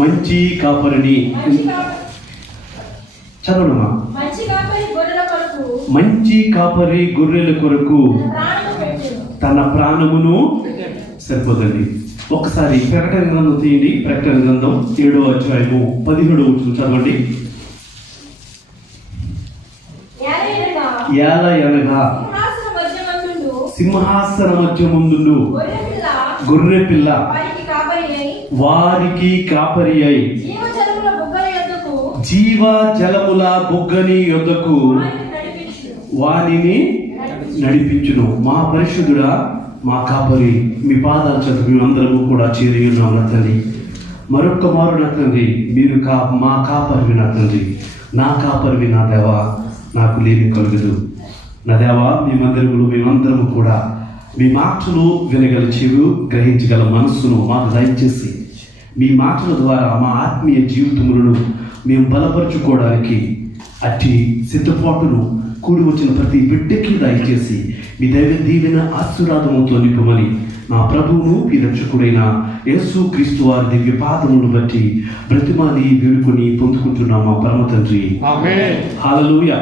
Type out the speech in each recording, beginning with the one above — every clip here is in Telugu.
మంచి కాపరిని. చదవడమా. మంచి కాపరి గొర్రెల కొరకు తన ప్రాణమును. సరిపోదండి. ఒకసారి ప్రకటన గ్రంథం తీయండి. ప్రకటన గ్రంథం 7వ అధ్యాయము 17వ వచనం చదవండి. ఏలయనగా సింహాసన మధ్యమందుండు గొర్రె పిల్ల వారికి కాపరి అయి జీవ జలముల బుగ్గని యొద్దకు వానిని నడిపించును. మా పరిశుద్ధుడా, మా కాపరి, మీ పాదాల చెంత మేమందరము కూడా చేరి ఉన్నాం నా తండ్రి. మరొక్క మారు నా తండ్రి, మీరు మా కాపరివి నా తండ్రి, నా కాపరివి నా దేవా, నాకు లేమి కలుగదు నా దేవా. మేమందరము కూడా మీ మాటలు వినగల చెవు, గ్రహించగల మనస్సును మాకు దయచేసి మీ మాటల ద్వారా మా ఆత్మీయ జీవితములను మేము బలపరుచుకోవడానికి అట్టి సిద్ధపాటును కూడి వచ్చిన ప్రతి బిడ్డకి దయచేసి మీ దైవ దీవెన ఆశీర్వాదముతో నింపమని నా ప్రభువును మీ రక్షకుడైన యేసు క్రీస్తు వారి దివ్య పాదములను బట్టి బ్రతిమాలి వేడుకొని పొందుకుంటున్నాం మా పరమ తండ్రి. హల్లెలూయా,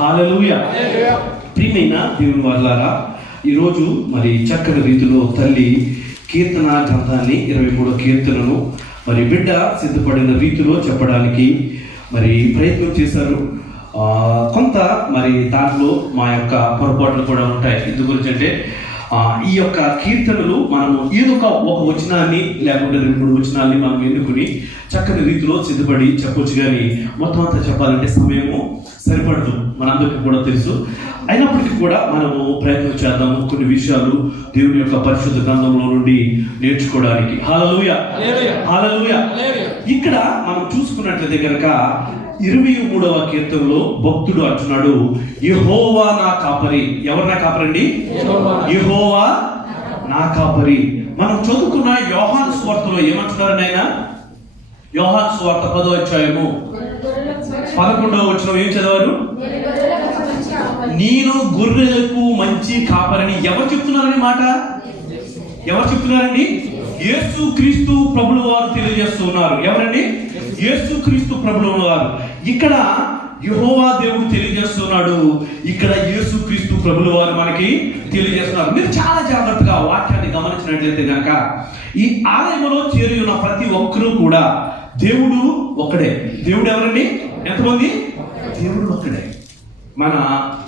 హల్లెలూయా. ప్రియమైన దేవుని వారలారా, ఈరోజు మరి చక్కని రీతిలో తల్లి కీర్తన గ్రంథాన్ని 23వ కీర్తనను మరి బిడ్డ సిద్ధపడిన రీతిలో చెప్పడానికి మరి ప్రయత్నం చేశారు. కొంత మరి దాంట్లో మా యొక్క పొరపాట్లు కూడా ఉంటాయి. ఎందు గురించి అంటే ఈ యొక్క కీర్తనలు మనము ఏదో ఒక వచనాన్ని లేకుంటే 2-3 వచనాన్ని మనం ఎన్నుకుని చక్కని రీతిలో సిద్ధపడి చెప్పొచ్చు, కానీ మొత్తం అంతా చెప్పాలంటే సమయము సరిపడదు, మనందరికీ కూడా తెలుసు. అయినప్పటికీ కూడా మనము ప్రయత్నం చేద్దాము కొన్ని విషయాలు దేవుని యొక్క పరిశుద్ధ గ్రంథంలో నుండి నేర్చుకోవడానికి. హల్లెలూయా, హల్లెలూయా. ఇక్కడ మనం చూసుకున్నట్లయితే కనుక 23వ కీర్తనలో భక్తుడు అంటున్నాడు, యెహోవా నా కాపరి. ఎవరు నా కాపరండి? యెహోవా నా కాపరి. మనం చదువుకున్న యోహాను సువార్తలో ఏమంటున్నారు నాయన? యోహాను సువార్త 10వ అధ్యాయము 11వ వచనం ఏం చదివారు? నేను గొర్రెలకు మంచి కాపరిని. ఎవరు చెప్తున్నారని మాట? ఎవరు చెప్తున్నారండి? యేసు క్రీస్తు ప్రభుల వారు తెలియజేస్తున్నారు. ఎవరండి? యేసు క్రీస్తు ప్రభుల వారు. ఇక్కడ యెహోవా దేవుడు తెలియజేస్తున్నాడు, ఇక్కడ యేసు క్రీస్తు ప్రభుల వారు మనకి తెలియజేస్తున్నారు. మీరు చాలా జాగ్రత్తగా వాక్యాన్ని గమనించినట్లయితే కనుక ఈ ఆలయంలో చేరి ఉన్న ప్రతి ఒక్కరూ కూడా దేవుడు ఒక్కడే. దేవుడు ఎవరండి? ఎంతమంది? దేవుడు ఒక్కడే. మన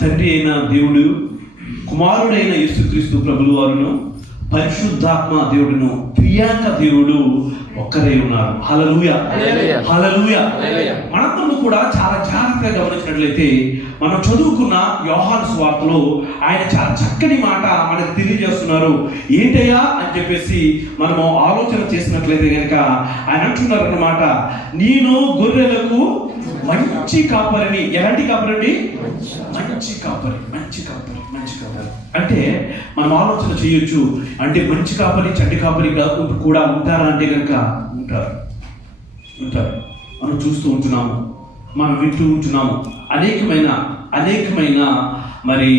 తండ్రి అయిన దేవుడు, కుమారుడైన యేసుక్రీస్తు ప్రభుల వారును, పరిశుద్ధాత్మ దేవుడును, త్రియేక దేవుడు ఒక్కరే ఉన్నారు. హల్లెలూయా, హల్లెలూయా. మనందరూ కూడా చాలా జాగ్రత్తగా గమనించినట్లయితే మనం చదువుకున్న యోహాను సువార్తలో ఆయన చాలా చక్కని మాట మనకు తెలియజేస్తున్నారు. ఏంటయ్యా అని చెప్పేసి మనము ఆలోచన చేసినట్లయితే కనుక ఆయన అంటున్నారు అన్నమాట, నేను గొర్రెలకు మంచి కాపరిని. ఎలాంటి కాపరండి? మంచి కాపరి, మంచి కాపరి, మంచి కాపరి. అంటే మనం ఆలోచన చేయొచ్చు, అంటే మంచి కాపరి చెడ్డ కాపరి కూడా ఉంటారా అంటే కనుక ఉంటారు, ఉంటారు. మనం చూస్తూ ఉంటున్నాము, మనం వింటూ ఉంటున్నాము. అనేకమైన మరి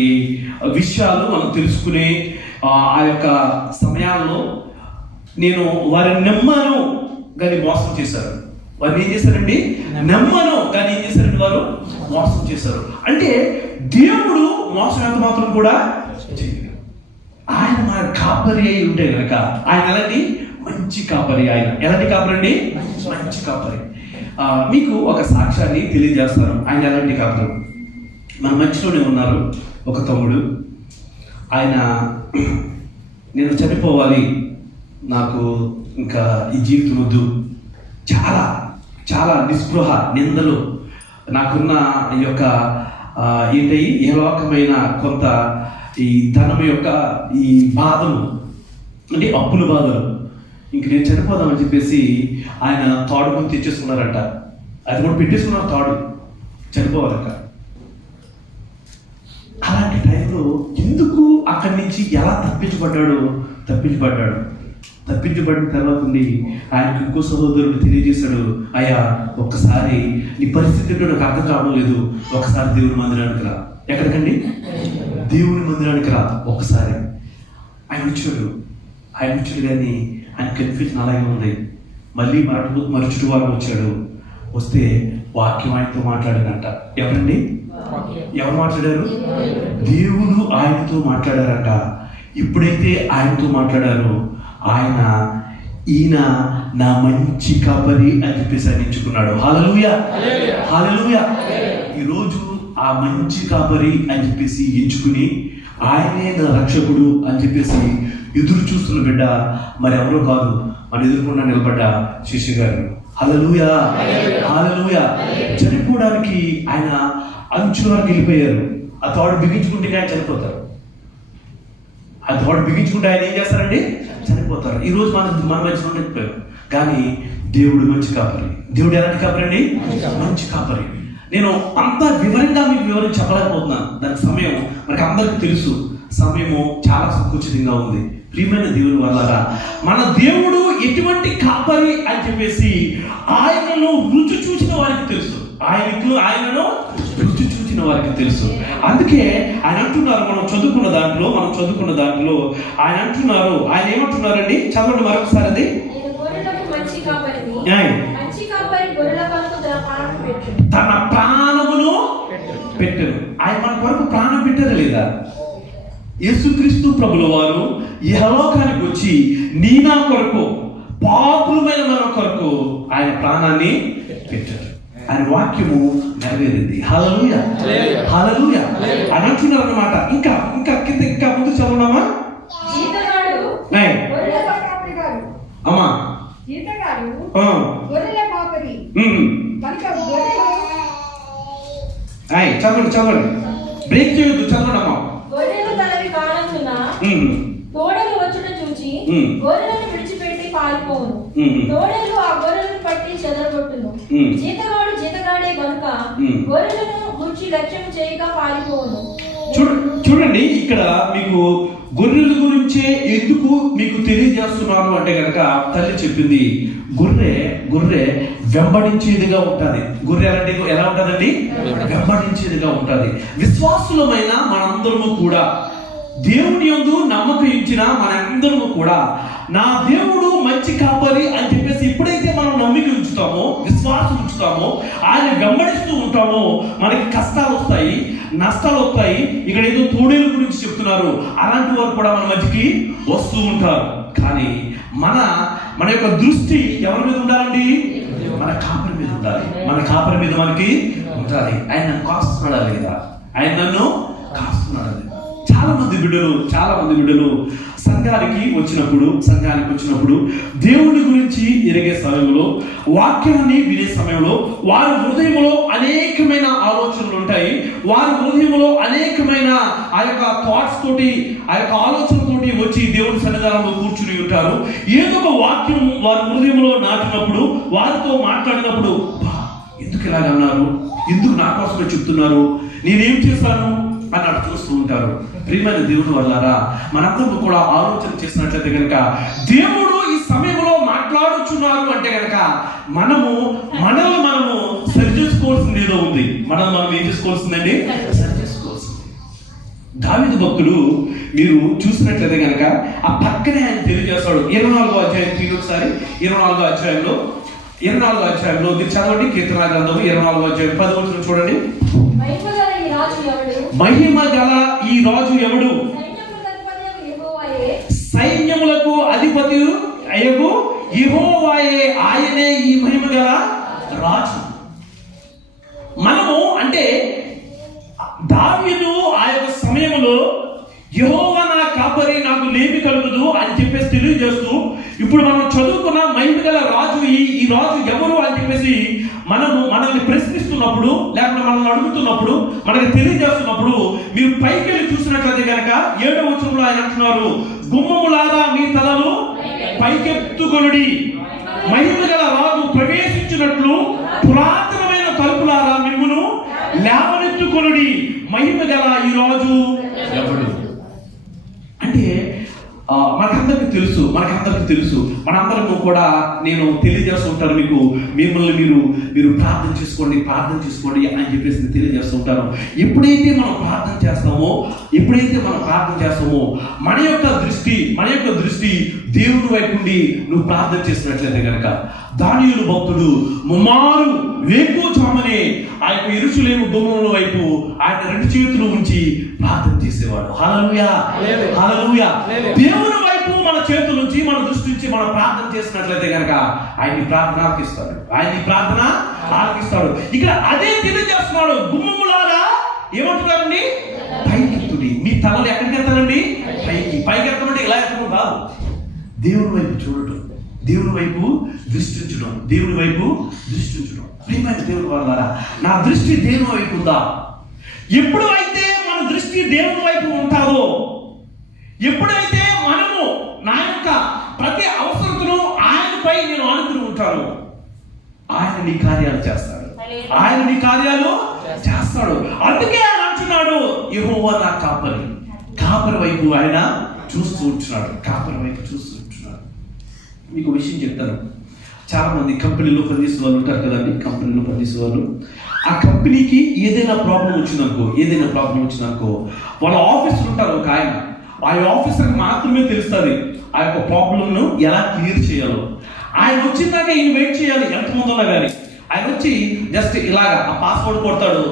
విషయాలు మనం తెలుసుకునే ఆ యొక్క సమయాల్లో నేను వారిని నమ్మాను కానీ మోసం చేశారు. వారిని ఏం చేశారండి? నమ్మను కానీ ఏం చేశారండి? వారు మోసం చేశారు. అంటే దేవుడు మోసం ఎంత మాత్రం కూడా చేయలేదు. ఆయన మన కాపరి అయి ఉంటే కనుక ఆయన ఎలాంటి మంచి కాపరి. ఆయన ఎలాంటి కాపరి అండి? మంచి కాపరి. మీకు ఒక సాక్ష్యాన్ని తెలియజేస్తాను. ఆయన ఎలాంటి కాపరి? మన మధ్యలోనే ఉన్నారు ఒక తమ్ముడు. ఆయన నేను చనిపోవాలి, నాకు ఇంకా ఈ జీవితం వద్దు, చాలా చాలా నిస్పృహ, నిందలు, నాకున్న ఈ యొక్క ఏంటయి ఏ లోకమైన కొంత ఈ ధనం యొక్క ఈ బాధలు, అంటే అప్పుల బాధలు, ఇంక నేను చనిపోదామని చెప్పేసి ఆయన తాడు ముందు తెచ్చేసుకున్నారంట. అది కూడా పెట్టేసుకున్నారు తాడు, చనిపోవాలంట. అలాంటి టైంలో ఎందుకు అక్కడి నుంచి ఎలా తప్పించబడిన తర్వాత ఆయనకు ఇంకో సహోదరుడు తెలియజేశాడు, అయ్యా ఒక్కసారి నీ పరిస్థితి నాకు అర్థం కావడం లేదు, ఒకసారి దేవుని మందిరానికి రా. ఎక్కడికండి? దేవుని మందిరానికి రా ఒక్కసారి. ఆయన వచ్చాడు కానీ ఆయన కన్ఫ్యూజన్ అలాగే ఉంది. మళ్ళీ మరుచుటి వారం వచ్చాడు. వస్తే వాక్యం ఆయనతో మాట్లాడినంట. ఎవరండి? ఎవరు మాట్లాడారు? దేవుడు ఆయనతో మాట్లాడారంట. ఎప్పుడైతే ఆయనతో మాట్లాడారో ఈయన నా మంచి కాపరి అని చెప్పేసి ఆయన ఎంచుకున్నాడు. హల్లెలూయా, హల్లెలూయా. ఈరోజు ఆ మంచి కాపరి అని చెప్పేసి ఎంచుకుని ఆయనే నా రక్షకుడు అని చెప్పేసి ఎదురు చూస్తున్న బిడ్డ మరి ఎవరో కాదు, మన ఎదురుకుండా నిలబడ్డ శిష్యు గారు. హల్లెలూయా, హల్లెలూయా. చనిపోవడానికి ఆయన అంచు వరకు వెళ్ళిపోయారు. ఆ తాడు బిగించుకుంటే ఆయన చనిపోతారు. ఆ తాడు బిగించుకుంటే ఆయన ఏం చేస్తారండి? చనిపోతారు. ఈరోజు మన మధ్య ఉండకపోయారు. కానీ దేవుడు మంచి కాపరి. దేవుడు ఎలాంటి కాపరి అండి? మంచి కాపరి. నేను అంత వివరంగా మీకు వివరం చెప్పలేకపోతున్నాను. దానికి సమయం మనకు అందరికీ తెలుసు. సమయము చాలా సంకుచితంగా ఉంది. ప్రియమైన దేవుని వల్ల మన దేవుడు ఎటువంటి కాపరి అని చెప్పేసి ఆయనలో రుచి చూసిన వారికి తెలుసు. ఆయనలో రుచి చూసిన వారికి తెలుసు. అందుకే ఆయన అంటున్నారు, మనం చదువుకున్న దాంట్లో ఆయన అంటున్నారు. ఆయన ఏమంటున్నారండి? చదవండి మరొకసారి. అది తన ప్రాణమును పెట్టారు. ఆయన మన కొరకు ప్రాణం పెట్టారా లేదా? యేసుక్రీస్తు ప్రభుల వారు ఇహలోకానికి వచ్చి నీ నా కొరకు, పాపులమైన మన కొరకు ఆయన ప్రాణాన్ని పెట్టారు. ఆయన వాక్యము నెరవేరింది. హల్లెలూయా, హల్లెలూయా. అని అంటున్నారు అన్నమాట. ఇంకా కింద ఇంకా ముందు చదవడమా? అమ్మా చదవండి. బ్రేక్ చేయొద్దు, చదవండి అమ్మా. తోడలు వచ్చుట చూచి గొర్రెలను విడిచిపెట్టి పారిపోవును. తోడలు ఆ గొర్రెలను పట్టి చెదరగొట్టును. జీతగాడే గనుక గొర్రెలను గురించి లక్ష్యం చేయక పారిపోవును. చూడండి, ఇక్కడ మీకు గొర్రెల గురించే ఎందుకు మీకు తెలియజేస్తున్నాను అంటే కనుక తల్లి చెప్పింది, గొర్రె వెంబడించేదిగా ఉంటుంది. గొర్రె ఎలా ఉంటుందండి? వెంబడించేదిగా ఉంటుంది. విశ్వాసులమైన మనందరము కూడా, దేవుని యందు నమ్మకం ఇచ్చిన మనందరము కూడా, నా దేవుడు మంచి కాపరి అని చెప్పేసి ఎప్పుడైతే మనం నమ్మిక ఉంచుతామో, విశ్వాసం ఉంచుతామో, ఆయన వెంబడిస్తూ ఉంటామో, మనకి కష్టాలు వస్తాయి, నష్టాలు వస్తాయి. ఇక్కడ ఏదో తోడేల గురించి చెప్తున్నారు, అలాంటి వారు కూడా మన మధ్యకి వస్తూ ఉంటారు. కానీ మన యొక్క దృష్టి ఎవరి మీద ఉండాలండి? మన కాపరి మీద ఉండాలి. మన కాపరి మీద మనకి ఉండాలి. ఆయన నన్ను కాస్తున్నాడా లేదా? ఆయన నన్ను కాస్తున్నాడా లేదా? చాలా మంది బిడ్డలు సంఘానికి వచ్చినప్పుడు దేవుని గురించి ఎరిగే సమయంలో, వాక్యాన్ని వినే సమయంలో వారి హృదయంలో అనేకమైన ఆలోచనలు ఉంటాయి. వారి హృదయంలో అనేకమైన ఆ యొక్క థాట్స్ తోటి, ఆ యొక్క ఆలోచనతోటి వచ్చి దేవుని సన్నిధానంలో కూర్చుని ఉంటారు. ఏదో ఒక వాక్యం వారి హృదయంలో నాటినప్పుడు, వారితో మాట్లాడినప్పుడు, ఎందుకు ఇలాగన్నారు, ఎందుకు నా కోసమే చెప్తున్నారు, నేనేం చేశాను అన్నట్టు చూస్తూ ఉంటారు. ప్రియమైన దేవుని వల్లారా, మనందరూ కూడా ఆలోచన చేసినట్లయితే కనుక దేవుడు ఈ సమయంలో మాట్లాడుచున్నారు అంటే కనుక మనము సరి చేసుకోవాల్సింది ఏదో ఉంది. మనం ఏం చేసుకోవాల్సిందండి? సరి చేసుకోవాల్సింది. దావీదు భక్తుడు మీరు చూసినట్లయితే కనుక ఆ పక్కనే ఆయన తెలియజేస్తాడు. 24వ అధ్యాయం తీరు ఒకసారి. 24వ అధ్యాయంలో మీరు చదవండి. కీర్తన గ్రంథము 24వ అధ్యాయం 10వ వచనం చూడండి. మహిమ గల ఈ రాజు ఎవడు? సైన్యములకు అధిపతి అయ్యకు యెహోవాయే, ఆయనే ఈ మహిమ గల రాజు. మనము అంటే దావీదు ఆ యొక్క సమయంలో యెహోవా నా కాపరి, నాకు లేమి కలుగదు అని చెప్పేసి తెలియజేస్తూ, ఇప్పుడు మనం చదువుకున్న మహిమ గల రాజు, ఈ రాజు ఎవరు అని చెప్పేసి మనల్ని ప్రశ్నిస్తున్నప్పుడు, లేకపోతే మనల్ని అడుగుతున్నప్పుడు, మనకి తెలియజేస్తున్నప్పుడు మీరు పైకి వెళ్ళి చూసినట్లయితే కనుక 7వ వచనంలో ఆయన అంటున్నారు, గుమ్మములారా మీ తలలు పైకెత్తుకొనుడి, మహిమ గల రాజు ప్రవేశించినట్లు పురాతనమైన తలుపులారా మిమ్మును లేవనెత్తుకొనుడి. మహిమ గల ఈ రాజు ఎవడు అంటే మనకందరికి తెలుసు, మనకందరికీ తెలుసు. మనందరము కూడా నేను తెలియజేస్తూ ఉంటాను మీకు, మిమ్మల్ని మీరు ప్రార్థన చేసుకోండి అని చెప్పేసి తెలియజేస్తూ ఉంటాను. ఎప్పుడైతే మనం ప్రార్థన చేస్తామో మన యొక్క దృష్టి దేవుని వైపు ఉండి నువ్వు ప్రార్థన చేసినట్లయితే కనుక, దానియేలు భక్తుడు ముమ్మారు వేకువజామునే ఆ యొక్క యెరూషలేము గుమ్మముల వైపు ఆయన 2 చేతులు ఉంచి ప్రార్థన చేసేవాడు. హల్లెలూయా, హల్లెలూయా. దేవుని వైపు మన చేతుల నుంచి, మన దృష్టి నుంచి మనం ప్రార్థన చేసినట్లయితే కనుక ఆయన్ని ప్రార్థన ఆలకిస్తాడు. ఇక్కడ అదే తెలియజేస్తున్నాడు. గుమ్మములారా ఏమంటున్నారండి? పైకెత్తుడి. మీ తలలు ఎక్కడికి ఎత్తాలండి? పైకి ఎత్తమంటే ఇలా ఎత్తడం కాదు. దేవుని వైపు చూడటం, దేవుని వైపు దృష్టించడం. ప్రియమైన దేవుని ద్వారా నా దృష్టి దేవుని వైపు ఉందా? ఎప్పుడు అయితే మన దృష్టి దేవుని వైపు ఉంటాదో, ఎప్పుడైతే మనము నా యొక్క ప్రతి అవసరతను ఆయనపై నేను ఆనుకుని ఉంటాను, ఆయన నీ కార్యాలు చేస్తాడు. అందుకే ఆయన అంటున్నాడు, యెహోవా నా కాపరి వైపు ఆయన చూస్తూ ఉంటున్నాడు. మీకు విషయం చెప్తాను. చాలా మంది కంపెనీలో పనిచేసే వాళ్ళు ఉంటారు కదండి. కంపెనీలో పనిచేసే వాళ్ళు, ఆ కంపెనీకి ఏదైనా ప్రాబ్లం వచ్చిందనుకో వాళ్ళ ఆఫీసర్ ఉంటారు ఒక ఆయన. ఆ ఆఫీసర్కి మాత్రమే తెలుస్తుంది ఆ యొక్క ప్రాబ్లంను ఎలా క్లియర్ చేయాలో. ఆయన వచ్చిందాక ఈయన వెయిట్ చేయాలి, ఎంతమంది ఉన్నా కానీ. ఆయన వచ్చి జస్ట్ ఇలాగా ఆ పాస్వర్డ్ కొడతాడు,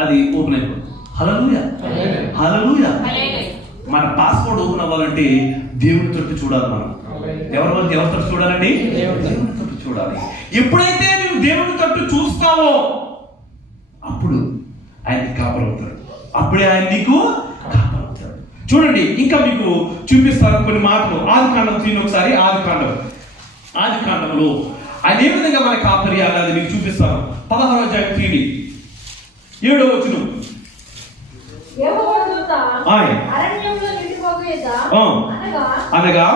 అది ఓపెన్ అయిపోతుంది. హల్లెలూయా. మన పాస్వర్డ్ ఓపెన్ అవ్వాలంటే దేవుని తట్టు చూడాలి. మనం ఎవరితో చూడాలండి? దేవుని తట్టు చూడాలి. ఎప్పుడైతే నువ్వు దేవుని తట్టు చూస్తావో అప్పుడు ఆయనకి కాపరవుతాడు. అప్పుడే ఆయన నీకు కాపరవుతాడు. చూడండి, ఇంకా మీకు చూపిస్తాను కొన్ని మాటలు. ఆదికాండం తీయండి ఒకసారి. ఆదికాండంలో ఆయన ఏ విధంగా మన కాపరి అన్నది మీకు చూపిస్తాను. 16వ అధ్యాయం తీయండి, 7వ వచనం. అనగా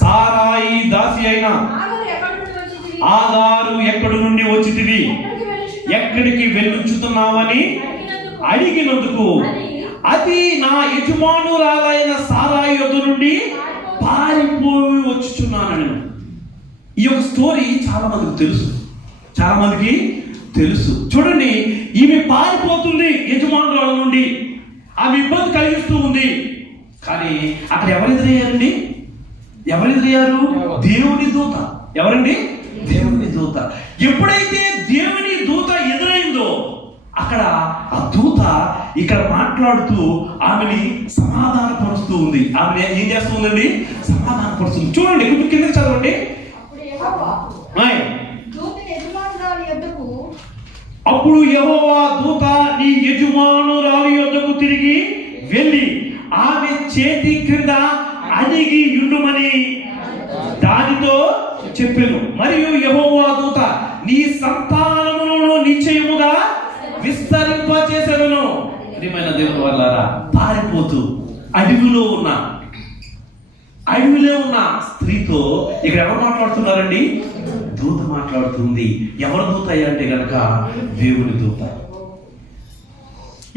సారాయి దాసి అయిన ఆగారు ఎక్కడి నుండి వచ్చితివి, ఎక్కడికి వెళ్ళుచుతున్నావని అడిగినందుకు అది నా యజమానురాలైన సారాయి యొద్ద నుండి పారిపోయి వచ్చుచున్నాను. ఈ యొక్క స్టోరీ చాలా మందికి తెలుసు. చూడండి, ఈమె పారిపోతుంది యజమానురాల నుండి. ఆమె ఇబ్బంది కలిగిస్తూ ఉంది. కానీ అక్కడ ఎవరు ఎదురయ్యారు? దేవుని దూత. ఎవరండి? దేవుని దూత. ఎప్పుడైతే దేవుని దూత ఎదురైందో అక్కడ ఆ దూత ఇక్కడ మాట్లాడుతూ ఆమెని సమాధానపరుస్తూ ఉంది. ఆమె ఏం చేస్తుందండి? సమాధానపరుస్తుంది. చూడండి, కొంచెం కిందకి చదవండి. అప్పుడు యెహోవా దూత నీ యజమానురాలి యొద్దకు తిరిగి వెళ్ళి ఆమె చేతి క్రింద అణిగి ఉండుమని దానితో చెప్పెను. మరియు యెహోవా దూత నీ సంతానమును నిశ్చయముగా విస్తరింపచేసెను. ప్రియమైన దేవుని వారలారా, పారిపోతూ అడవిలో ఉన్న స్త్రీతో ఇక్కడ ఎవరు మాట్లాడుతున్నారండి? దూత మాట్లాడుతుంది. ఎవరు దూత అంటే గనక దేవుని దూత.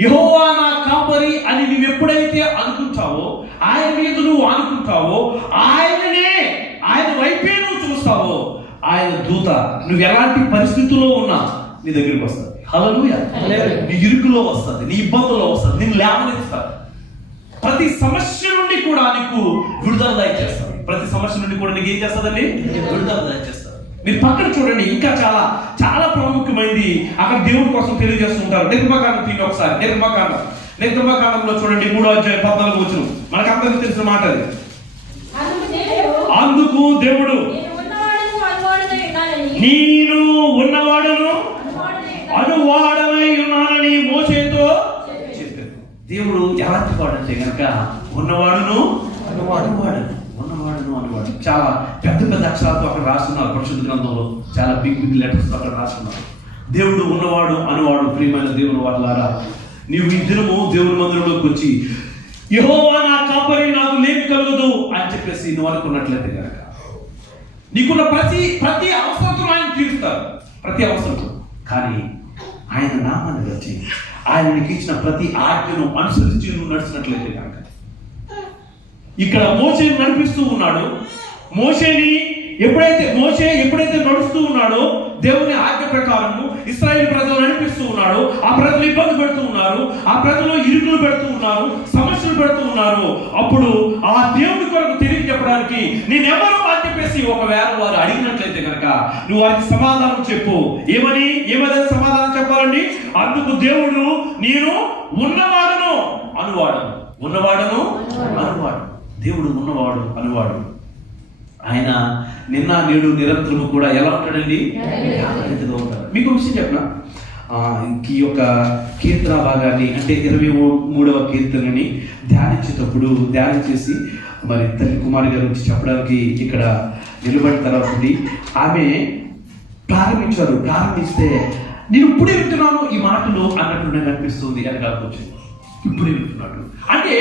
యెహోవా నా కాపరి అని నువ్వు ఎప్పుడైతే అనుకుంటావో, ఆయన మీద నువ్వు అనుకుంటావో, ఆయన వైపే నువ్వు చూస్తావో, ఆయన దూత నువ్వు ఎలాంటి పరిస్థితుల్లో ఉన్నా నీ దగ్గరికి వస్తుంది. హల్లెలూయా. నీ ఇరుకులో వస్తుంది, నీ ఇబ్బందుల్లో వస్తుంది, నేను లేవనెత్తాను. ప్రతి సమస్య నుండి కూడా నీకు విడుదల దయచేస్తాను. నీకు ఏం చేస్తుందండి? విడుదల దయచేస్తాను. మీరు పక్కన చూడండి, ఇంకా చాలా చాలా ప్రాముఖ్యమైనది అక్కడ దేవుడి కోసం తెలియజేస్తుంటారు. నిర్గమకాండం తీయండి ఒకసారి. నిర్గమకాండంలో చూడండి, 3వ అధ్యాయం 14వ వచనం. మనకు అందరికీ తెలిసిన మాట అది. అందుకు దేవుడు నేను ఉన్నవాడను అనువాడనై ఉన్నానని మోషేతో చెప్పాడు. దేవుడు ఎలాంటి వాడంటే కనుక ఉన్నవాడును అనువాడను. చాలా పెద్ద అక్షరాలతో అక్కడ రాస్తున్నారు పరిశుద్ధ గ్రంథంలో. చాలా బిగ్ లెటర్స్ అక్కడ రాస్తున్నారు. దేవుడు ఉన్నవాడు అనువాడు. ప్రియమైన దేవుని వారలారా, నీవు ఈ దినము దేవుని మందిరంలోకి వచ్చి యెహోవా నా కాపరి, నాకు లేమి కలగదు అని చెప్పేసి నువ్వు అనుకున్నట్లయితే కనుక నీకున్న ప్రతి అవసరంతో ఆయన తీరుస్తారు. ప్రతి అవసరం. కానీ ఆయన నామాన్ని వచ్చి ఆయన నీకు ఇచ్చిన ప్రతి ఆజ్ఞను అనుసరించి నువ్వు నడిచినట్లయితే కనుక. ఇక్కడ మోషేని నడిపిస్తూ ఉన్నాడు. ఎప్పుడైతే నడుస్తూ ఉన్నాడో దేవుని ఆజ్ఞ ప్రకారము ఇశ్రాయేలు ప్రజలు నడిపిస్తూ ఉన్నాడు. ఆ ప్రజలు ఇబ్బంది పెడుతూ ఉన్నారు, ఆ ప్రజలు ఇరుకులు పెడుతూ ఉన్నారు, సమస్యలు పెడుతూ ఉన్నారు. అప్పుడు ఆ దేవుని కొరకు తెలియజెప్పడానికి నేనెవరు అని చెప్పేసి ఒకవేళ వారు అడిగినట్లయితే కనుక నువ్వు వారికి సమాధానం చెప్పు. ఏమని సమాధానం చెప్పాలండి? అందుకు దేవుడు నేను ఉన్నవాడును అనువాడు. దేవుడు ఉన్నవాడు అనువాడు. ఆయన నిన్న నేడు నిరంతరము కూడా ఎలా ఉంటాడండి? ఉంటాడు. మీకు విషయం చెప్పనా, ఈ యొక్క కీర్తన భాగాన్ని అంటే 23వ కీర్తనని ధ్యానం చేసి మరి తల్లి కుమారి గారు వచ్చి చెప్పడానికి ఇక్కడ నిలబడిన తర్వాత ఆమె ప్రారంభిస్తే నేను ఇప్పుడే వింటున్నాను ఈ మాటలు అన్నట్టు నాకు అనిపిస్తుంది అని కాకపోవచ్చు. ఇప్పుడే వింటున్నాడు అంటే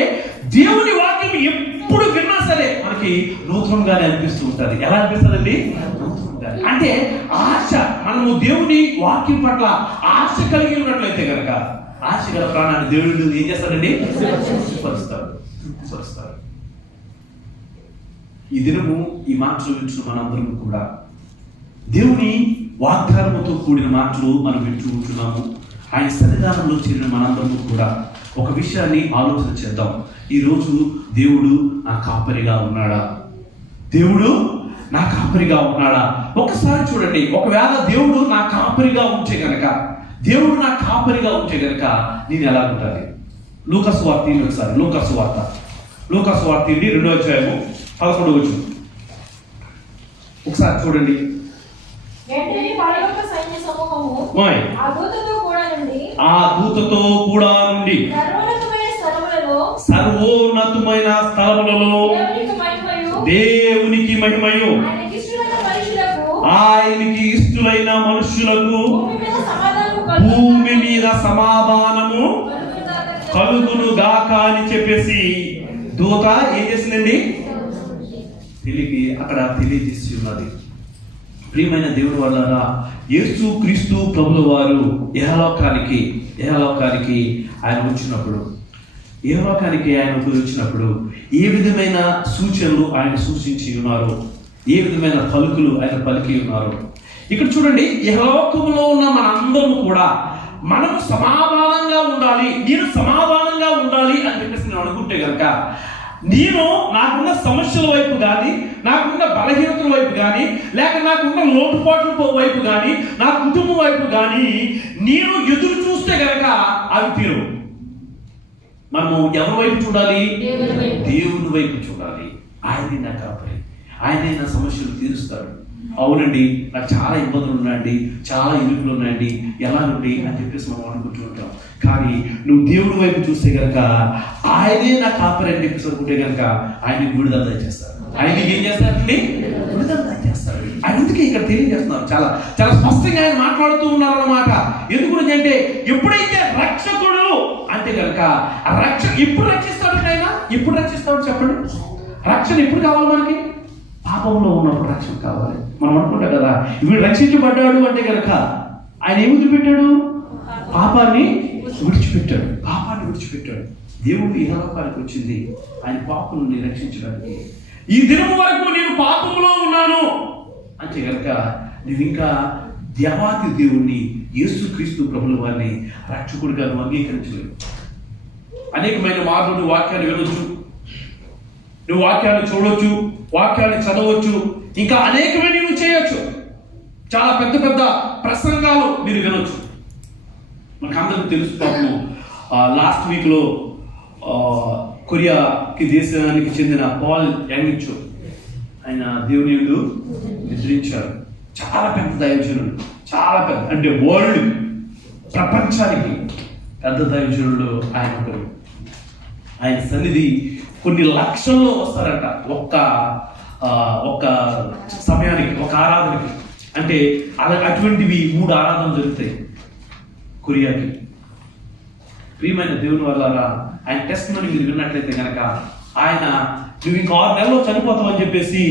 దేవుని వాక్యం ఎప్పుడు విన్నా సరే మనకి నూతనంగానే అనిపిస్తూ ఉంటుంది. ఎలా అనిపిస్తుందండి? అంటే ఆశ, మనము దేవుని వాక్యం పట్ల ఆశ కలిగి ఉన్నట్లయితే కనుక ఆశ గల ప్రాణాన్ని దేవుడు ఏం చేస్తాడండి? స్వరిస్తాడు. ఈ దినము ఈ మాటలు వింటున్న మనందరం కూడా దేవుని వాగ్దానముతో కూడిన మాటలు మనం వింటూ ఉంటున్నాము. ఆయన సన్నిధానంలో చేరిన మనందరము కూడా ఒక విషయాన్ని ఆలోచన చేద్దాం. ఈరోజు దేవుడు నా కాపరిగా ఉన్నాడా? ఒకసారి చూడండి. ఒకవేళ దేవుడు నా కాపరిగా ఉంటే గనక నేను ఎలా ఉండాలి? లూకాసు వార్త ఒకసారి లూకాసు వార్త 2వ అధ్యాయము 11వ వచనం ఒకసారి చూడండి. ఆ దూతతో కూడా నుండి సర్వోన్నతమైన స్థలములలో దేవునికి మహిమయు ఆయనకి ఇష్టలైన మనుషులకు భూమి మీద సమాధానము కలుగును గాక అని చెప్పేసి దూత ఏం చేసిందండి? అక్కడ తెలియజేసి ఉన్నది. ప్రియమైన దేవుని వల్లరా, యేసు క్రీస్తు ప్రభుల వారు ఇహలోకానికి ఆయన వచ్చినప్పుడు ఏ విధమైన సూచనలు ఆయన సూచించి ఉన్నారు, ఏ విధమైన పలుకులు ఆయన పలికి ఉన్నారు. ఇక్కడ చూడండి, ఇహలోకములో ఉన్న మనందరము కూడా మనము సమాధానంగా ఉండాలి, నేను సమాధానంగా ఉండాలి అని చెప్పేసి నేను అనుకుంటే కనుక నాకున్న సమస్యల వైపు కానీ, నాకున్న బలహీనతల వైపు కానీ, లేక నాకున్న లోటుపాట్ల వైపు కానీ, నా కుటుంబం వైపు కానీ నేను ఎదురు చూస్తే కనుక అవి తీరు. మనము ఎవరి వైపు చూడాలి? దేవుని వైపు చూడాలి. ఆయనే నా కాపరి, ఆయనే నా సమస్యలు తీరుస్తాడు. అవునండి, నాకు చాలా ఇబ్బందులు ఉన్నాయండి, చాలా ఇరుకులు ఉన్నాయండి, ఎలా నుండి అని చెప్పేసి మనం అనుకుంటూ ఉంటాం. కానీ నువ్వు దేవుడి వైపు చూస్తే కనుక ఆయనే నా కాపరి అని చెప్పేసి అనుకుంటే కనుక ఆయనకి విడుదల దయచేస్తాడు. ఆయనకి ఏం చేస్తాడండి? విడుదల దయచేస్తాడు. అందుకే ఇక్కడ తెలియజేస్తున్నారు, చాలా చాలా స్పష్టంగా ఆయన మాట్లాడుతూ ఉన్నారు అన్నమాట. ఎందుకు అంటే ఎప్పుడైతే రక్షకుడు అంటే కనుక ఆ రక్షణ ఎప్పుడు రక్షిస్తాడు? ఆయన ఎప్పుడు రక్షిస్తాడు చెప్పండి? రక్షణ ఎప్పుడు కావాలి మనకి? పాపంలో ఉన్నప్పుడు రక్షణ కావాలి. మనం అనుకుంటాం కదా, వీడు రక్షించబడ్డాడు అంటే కనుక ఆయన ఏమి వదిలిపెట్టాడు? పాపాన్ని విడిచిపెట్టాడు. దేవుడు ఈ లోకానికి వచ్చింది ఆయన పాపను రక్షించడానికి. ఈ దినం వరకు నేను పాపంలో ఉన్నాను అంటే కనుక నువ్వు ఇంకా దేవాది దేవుణ్ణి యేసు క్రీస్తు ప్రభుల వారిని రక్షకుడిగా నువ్వు అంగీకరించలేవు. అనేకమైన మార్లు నువ్వు వాక్యాన్ని వినొచ్చు, నువ్వు వాక్యాన్ని చూడొచ్చు, వాక్యాన్ని చదవచ్చు, ఇంకా అనేకమైన నువ్వు చేయొచ్చు. చాలా పెద్ద పెద్ద ప్రసంగాలు మీరు వినొచ్చు. మనకు అందరికీ తెలుసు, పాపము లాస్ట్ వీక్లో కొరియాకి దేశానికి చెందిన పాల్ యాంగిచో ఆయన దేవుని యందు నిద్రించారు. చాలా పెద్ద దైవజనుడు, చాలా పెద్ద అంటే వరల్డ్ ప్రపంచానికి పెద్ద దైవజనుడు ఆయన ఒకరు. ఆయన సన్నిధి కొన్ని లక్షల్లో వస్తారంట ఒక్క సమయానికి, ఒక ఆరాధనకి. అంటే అటువంటివి 3 ఆరాధనలు జరుగుతాయి కొరియాకి. ప్రియమైన దేవుని వల్ల ఆయన టెస్ట్ మనీ మీరు విన్నట్లయితే కనుక ఆయన నువ్వు ఇంకా 6 నెలల్లో చనిపోతావు అని చెప్పేసి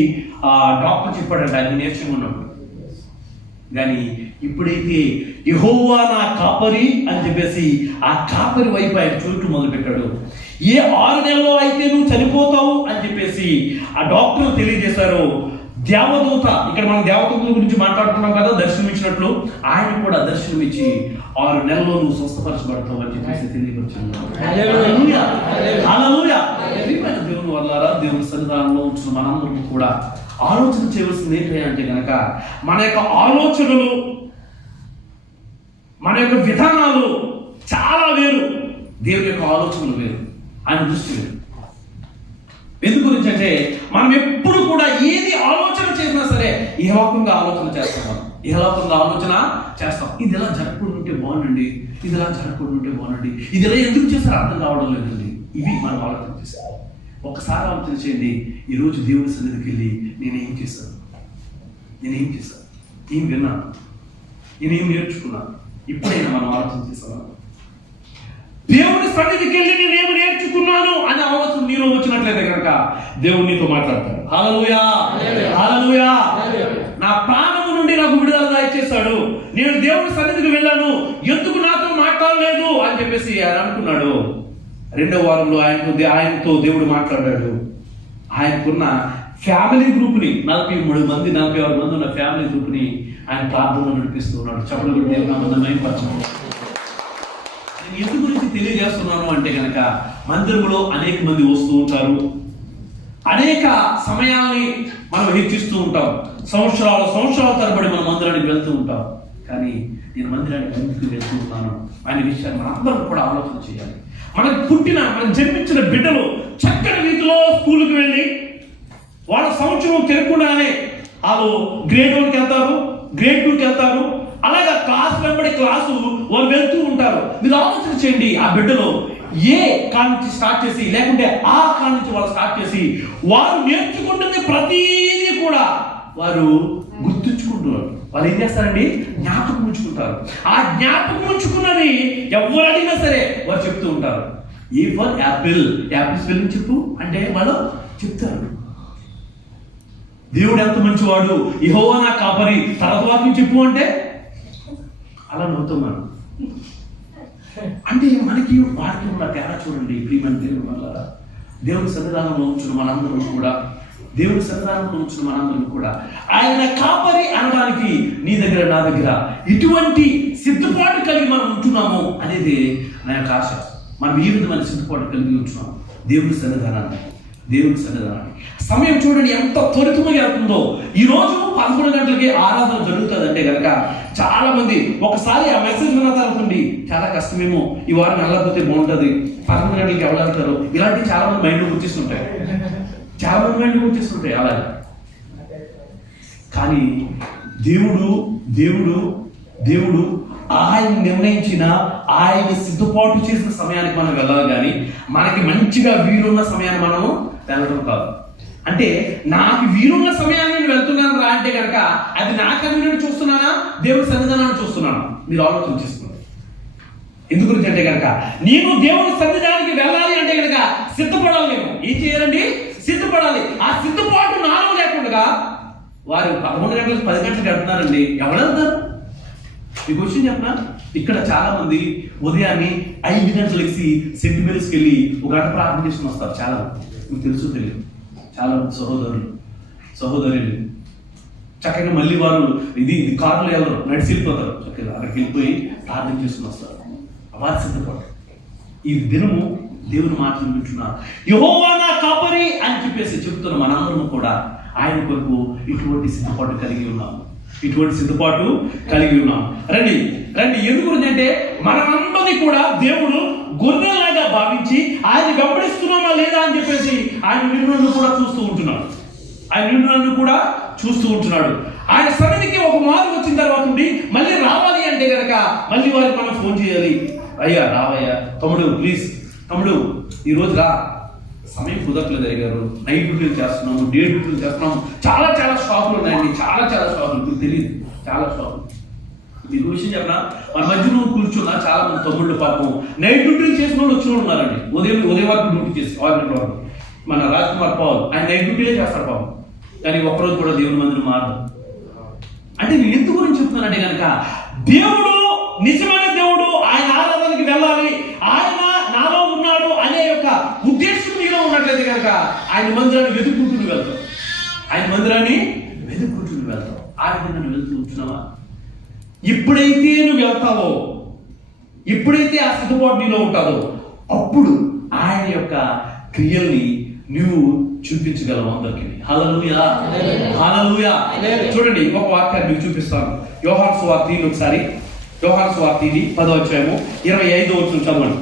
డాక్టర్ చెప్పాడంట ఆయన నేర్చుకుని ఉన్నప్పుడు. కానీ ఇప్పుడైతే యెహోవా నా కాపరి అని చెప్పేసి ఆ కాపరి వైపు ఆయన చూడటం మొదలుపెట్టాడు. ఏ 6 నెలల్లో అయితే నువ్వు చనిపోతావు అని చెప్పేసి ఆ డాక్టర్ తెలియజేశారు. దేవదూత, ఇక్కడ మనం దేవదూతల గురించి మాట్లాడుతున్నాం కదా, దర్శనమిచ్చినట్లు ఆయన కూడా దర్శనమిచ్చి 6 నెలల్లో నువ్వు స్వస్థపరచబడతావు అని చెప్పేసి తెలియపరిచాడు. హల్లెలూయా, హల్లెలూయా. దేవుని వల్లారా, దేవుని సన్నిధానంలో ఉంచిన మనందరం కూడా ఆలోచన చేయవలసింది ఏంటి అంటే కనుక మన యొక్క ఆలోచనలు, మన యొక్క విధానాలు చాలా వేరు, దేవుని యొక్క ఆలోచనలు వేరు, ఆయన దృష్టి వేరు. ఎందు గురించి అంటే మనం ఎప్పుడు కూడా ఏది ఆలోచన చేసినా సరే ఇహలోకంగా ఆలోచన చేస్తాం. మనం ఇహలోకంగా ఆలోచన చేస్తాం. ఇది ఎలా జరగకుంటుంటే బాగుండండి, ఇది ఎలా జరగకుంటుంటే బాగుండండి, ఇది ఎలా ఎందుకు చేస్తారో అర్థం కావడం లేదండి. ఇవి మనం ఆలోచన చేస్తాం. ఒకసారి ఆలోచన చేయండి, ఈరోజు దేవుని సన్నిధికి వెళ్ళి నేనేం చేశాను, ఏం విన్నాను, నేనేం నేర్చుకున్నాను, ఇప్పుడైనా మనం ఆలోచన చేస్తాను. దేవుని సన్నిధికి వెళ్ళి నేనేమి నేర్చుకున్నాను అనే ఆలోచన నీలో వచ్చినట్లయితే కనుక దేవుడు నీతో మాట్లాడతాడు. హల్లెలూయా, హల్లెలూయా. నా ప్రాణము నుండి నాకు విడుదల ఇచ్చేస్తాడు. నేను దేవుని సన్నిధికి వెళ్ళాను, ఎందుకు నాతో మాట్లాడలేదు అని చెప్పేసి ఆయన అనుకున్నాడు. 2వ వారంలో ఆయనతో దేవుడు మాట్లాడాడు. ఆయనకున్న ఫ్యామిలీ గ్రూప్ని 43 మంది 46 మంది ఉన్న ఫ్యామిలీ గ్రూప్ని ఆయన ప్రార్థనలో నడిపిస్తూ ఉన్నాడు. చెప్పడం దేవుడు నామం పరచడం. ఎందు గురించి తెలియజేస్తున్నాను అంటే కనుక మందిరంలో అనేక మంది వస్తూ ఉంటారు, అనేక సమయాల్ని మనం హెచ్చిస్తూ ఉంటాం, సంవత్సరాల తరబడి మన మందిరానికి వెళ్తూ ఉంటాం. కానీ నేను మందిరానికి ఎందుకు వెళ్తూ ఉన్నాను అనే విషయాన్ని మనం అందరం కూడా ఆలోచన చేయాలి. మనం జన్మించిన బిడ్డలు చక్కని రీతిలో స్కూల్కి వెళ్ళి వాళ్ళ సంవత్సరం తిరగకుండానే వాళ్ళు గ్రేడ్ 1కి వెళ్తారు, గ్రేడ్ 2కి వెళ్తారు, అలాగా క్లాస్ వెంబడి క్లాసు వాళ్ళు వెళ్తూ ఉంటారు. మీరు ఆలోచన చేయండి, ఆ బిడ్డలు ఏ కాడి నుంచి స్టార్ట్ చేసి లేకుంటే ఆ కాడి నుంచి వాళ్ళు స్టార్ట్ చేసి వారు నేర్చుకుంటుంది ప్రతిదీ కూడా వారు గుర్తుంచుకుంటున్నారు. వాళ్ళు ఏం చేస్తారండి, జ్ఞాపకం ఉంచుకుంటారు. ఆ జ్ఞాపకం ఉంచుకున్నది ఎవరు అడిగినా సరే వారు చెప్తూ ఉంటారు. A for Apple, Apple spelling చెప్పు అంటే వాళ్ళు చెప్తారు. దేవుడు ఎంత మంచివాడు, యెహోవా నా కాపరి, తర్వాత వాక్యం చెప్పు అంటే అలా నవ్వుతున్నాను. అంటే మనకి వాక్యం కూడా తేడా చూడండి. ప్రియమైన దేవుని వల్ల దేవుని సన్నిధానంలో ఉంచిన మనందరం కూడా ఆయన కాపరి అనడానికి నీ దగ్గర నా దగ్గర ఇటువంటి సిద్ధపాటు కలిగి మనం ఉంటున్నాము అనేది నా యొక్క ఆశ. మనం ఈ విధమైన సిద్ధపాటు కలిగి ఉంటున్నాము దేవుని సన్నిధానాన్ని. సమయం చూడండి ఎంత త్వరితముగా వెళ్తుందో. ఈ రోజు 11 గంటలకి ఆరాధన జరుగుతుంది అంటే కనుక చాలా మంది ఒకసారి ఆ మెసేజ్ విన్న తర్వాత చాలా కష్టమేమో, ఈ వారం వెళ్ళకపోతే బాగుంటుంది, 11 గంటలకి ఎవరు వెళ్తారు, ఇలాంటివి చాలా మంది మైండ్లో వచ్చేస్తుంటాయి. అలాగే కానీ దేవుడు ఆయన నిర్ణయించిన, ఆయన సిద్ధపాటు చేసిన సమయానికి మనం వెళ్ళాలి. కానీ మనకి మంచిగా వీలున్న సమయాన్ని మనము వెళ్ళడం కాదు. అంటే నాకు వీలున్న సమయాన్ని నేను వెళ్తున్నాను రా అంటే కనుక అది నా కన్వీనియంట్ చూస్తున్నానా, దేవుడి సన్నిధానాన్ని చూస్తున్నాను? మీరు ఆలోచన చేసుకోండి. ఎందుకు అంటే కనుక నేను దేవుని సన్నిధానానికి వెళ్ళాలి అంటే కనుక సిద్ధపడాలి. నేను ఏం చేయాలండి, సిద్ధపడాలి. ఆ సిద్ధపాటు నాలో లేకుండా వారు 11 గంటలకు 10 గంటలకు వెళ్తున్నారండి. ఎవరు వెళ్తారు? మీకు విషయం చెప్పనా, ఇక్కడ చాలా మంది ఉదయాన్నే 5 గంటలకి సెంట్ మేరీస్కి వెళ్ళి 1 గంట ప్రార్థన చేసుకుని వస్తారు. చాలా మీకు తెలుసు తెలియదు, చాలా మంది సహోదరులు చక్కగా మళ్ళీ వారు ఇది కారులో వెళ్ళరు, నడిచి వెళ్ళిపోతారు. చక్కగా అక్కడికి వెళ్ళిపోయి ప్రార్థన చేసుకుని వస్తారు. వారి సిద్ధపాటు. ఈ దినము దేవుని మాటలు వింటున్నా, యెహోవా నా కాపరి అని చెప్పేసి చెప్తున్న మనందరం కూడా ఆయన కొరకు ఇటువంటి సిద్ధపాటు కలిగి ఉన్నాం. రండి. ఎందుకు అంటే మనందరినీ కూడా దేవుడు గొర్రెలాగా భావించి ఆయన వెంబడిస్తున్నామా లేదా అని చెప్పేసి ఆయన నిన్ను కూడా చూస్తూ ఉంటున్నాడు. ఆయన సన్నిధికి ఒక మారు వచ్చిన తర్వాత మళ్ళీ రావాలి అంటే కనుక మళ్ళీ వారికి మనం ఫోన్ చేయాలి. అయ్యా రావయ్యా, తమ్ముడు ప్లీజ్, తమ్ముడు ఈరోజు రా, సమయం కుదరట్లేదు అయ్యారు, నైట్ డ్యూటీలు చేస్తున్నాము, డే డ్యూటీలు చేస్తున్నాము. చాలా షాపులు ఉన్నాయండి, చాలా షాపులు, మీకు తెలియదు, చాలా షాపులు. మీకు విషయం చెప్పనా, మన మధ్యలో కూర్చున్నా చాలా మంది తమ్ముళ్ళు పాపం నైట్ డ్యూటీలు చేసిన వాళ్ళు వచ్చిన ఉన్నారండి. ఉదయం వరకు డ్యూటీ చేసి 6 గంటల వరకు. మన రాజ్ కుమార్ పాల్ ఆయన నైట్ డ్యూటీలే చేస్తారు పాపం, కానీ ఒక్కరోజు కూడా దేవుని మందిరం మారదు. అంటే నేను ఎందుకు గురించి చెప్తున్నానంటే కనుక, దేవుడు నిజమైన దేవుడు, ఆయన ఆరాధనకి వెళ్ళాలి, ఆయన నాలో ఉన్నాడు అనే యొక్క ఉద్దేశం నీలో ఉన్నట్లయితే కనుక ఆయన మందిరాన్ని వెతుక్కుంటూ వెళ్తావు. ఆయన మందిరాన్ని వెతుక్కుంటూ వెళ్తావు. ఆ విధంగా నువ్వు వెళ్తూ ఉంటున్నావా? ఎప్పుడైతే నువ్వు వెళ్తావో, ఎప్పుడైతే ఆ సిద్ధపాటు నీలో ఉంటుందో, అప్పుడు ఆయన యొక్క క్రియల్ని నువ్వు చూపించగలవు అందరికి. హల్లెలూయా, హల్లెలూయా. చూడండి, ఒక వాక్యాన్ని మీకు చూపిస్తాను. యోహాను సువార్త ఒకసారి, యోహాను సువార్త 10వ అధ్యాయము 25వ వచనం చదవండి.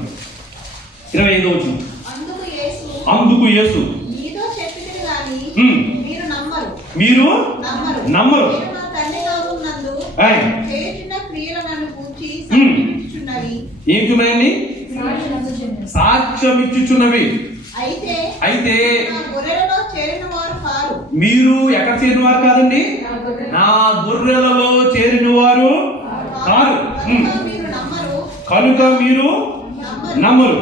25వ వచనం. అందుకు యేసు మీరు నమ్మరు, ఏంటున్నాయండి? సాక్ష్యం ఇచ్చుచున్నవి. అయితే మీరు ఎక్కడ చేరిన వారు కాదండి, నా గొర్రెలలో చేరిన వారు కారు, కనుక మీరు నమ్మరు.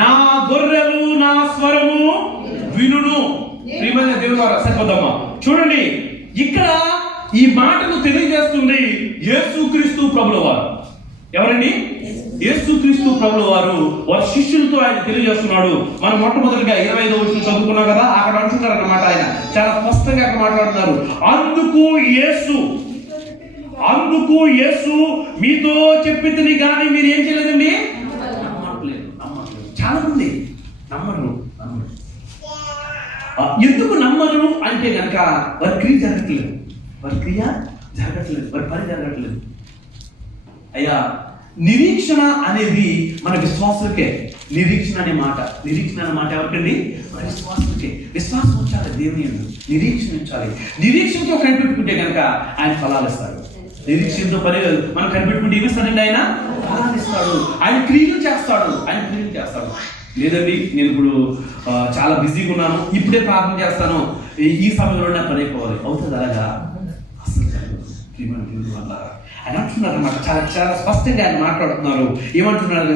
నా గొర్రెలు నా స్వరము వినును. ప్రియమైన దేవుని వారు, సరిపోద్దమ్మా. చూడండి, ఇక్కడ ఈ మాటను తెలియజేస్తుంది యేసుక్రీస్తు ప్రభుల వారు. ఎవరండి? యేసుక్రీస్తు ప్రభుల వారు వారి శిష్యులతో ఆయన తెలియజేస్తున్నాడు. మనం మొట్టమొదటిగా 25వ వచనం చదువుకున్నాం కదా, అక్కడ అంటున్నారు అన్నమాట. ఆయన చాలా స్పష్టంగా అక్కడ మాట్లాడుతున్నారు. అందుకు యేసు మీతో చెప్పితిని కానీ మీరు ఏం చేయలేదండి, నమ్మట్లేదు. చాలా మంది నమ్మరు. ఎందుకు నమ్మరు అంటే కనుక వారి క్రియ జరగట్లేదు, వారి పని జరగట్లేదు. అయ్యా, నిరీక్షణ అనేది మన విశ్వాసులకే. నిరీక్షణ అనే మాట ఎవరికండి? మన విశ్వాసులకే. విశ్వాసం ఉంచాలి, దేవుని యందు నిరీక్షణ ఉంచాలి. నిరీక్షణతో కనిపెట్టుకుంటే కనుక ఆయన ఫలాలు ఇస్తాడు. నిరీక్షణతో పని లేదు. మనం కనిపెట్టుకుంటే ఏమిస్తాడండి? ఆయన ఫలాలు ఇస్తాడు, ఆయన క్రియలు చేస్తాడు. లేదండి, నేను ఇప్పుడు చాలా బిజీగా ఉన్నాను, ఇప్పుడే ప్రార్థన చేస్తాను, ఈ సమయంలో నాకు పని అయిపోవాలి, అవుతుంది. అలాగా అసలు ఆయన అంటున్నారు అన్నమాట. చాలా చాలా స్పష్టంగా ఆయన మాట్లాడుతున్నారు. ఏమంటున్నారు?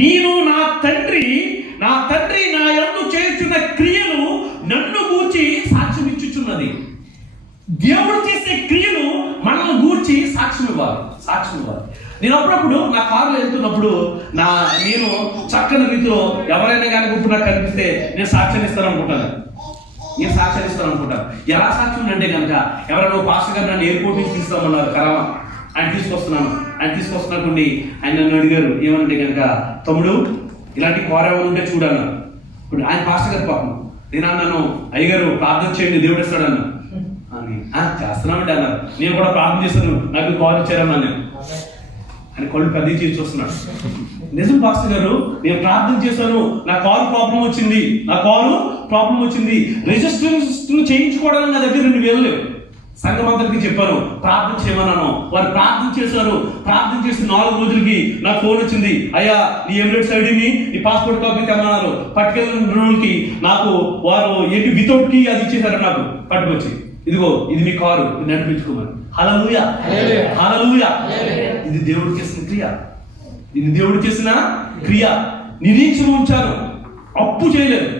నేను నా తండ్రి నా యందు చేయుచున్న క్రియలు నన్ను గూర్చి సాక్ష్యం ఇచ్చుచున్నది. దేవుడు చేసే క్రియలు మనల్ని గూర్చి సాక్ష్యం ఇవ్వాలి. నేను అప్పుడప్పుడు నా కారులో వెళ్తున్నప్పుడు నేను చక్కని రీతిలో ఎవరైనా కానీ ఇప్పుడు నాకు కనిపిస్తే నేను సాక్ష్యం ఇస్తాను అనుకుంటాను. ఎలా సాక్ష్యం అంటే కనుక, ఎవరైనా పాస్టర్ గారు నన్ను ఎయిర్పోర్ట్ నుంచి తీసుకురామన్నారు, కరామా, ఆయన తీసుకొస్తున్నట్టుండి ఆయన నన్ను అడిగారు ఏమనంటే కనుక, తమ్ముడు ఇలాంటి కోరేవాళ్ళు ఉంటే చూడన్నారు. ఇప్పుడు ఆయన పాస్టర్ గారు పాపం, నేను అన్నాను, అయ్యగారు ప్రార్థన చేయండి దేవుడు ఇస్తాడన్నా అని. చేస్తున్నామండి అన్నారు. నేను కూడా ప్రార్థన చేశాను, నాకు కాల్ ఇచ్చారన్నా. నేను ఆయన కళ్ళు పెద్ద చేసి చూస్తున్నాడు. నిజం పాస్టర్ గారు, నేను ప్రార్థన చేశాను, నా కారు ప్రాబ్లం వచ్చింది, రిజిస్ట్రేషన్ చేయించుకోవడానికి నా దగ్గర 2,000 లేవు. సంఘం అందరికి చెప్పాను, ప్రార్థన చేయమన్నాను. వారు ప్రార్థన చేశారు. ప్రార్థన చేసి 4 రోజులకి నాకు ఫోన్ వచ్చింది. అయ్యా, నీ ఎమిరేట్స్ ఐడిని, నీ పాస్పోర్ట్ కాపీ తెమ్మన్నారు. పట్టుకెళ్ళిన రోజులకి నాకు వారు ఏంటి వితౌట్ కీ అది ఇచ్చేసారు. నాకు పట్టుకొచ్చి, ఇదిగో ఇది మీ కారు, నడిపించుకోమని. హల్లెలూయా. ఇది దేవుడు చేసిన క్రియ. నిరీక్షణ ఉంచాను, అప్పు చేయలేదు,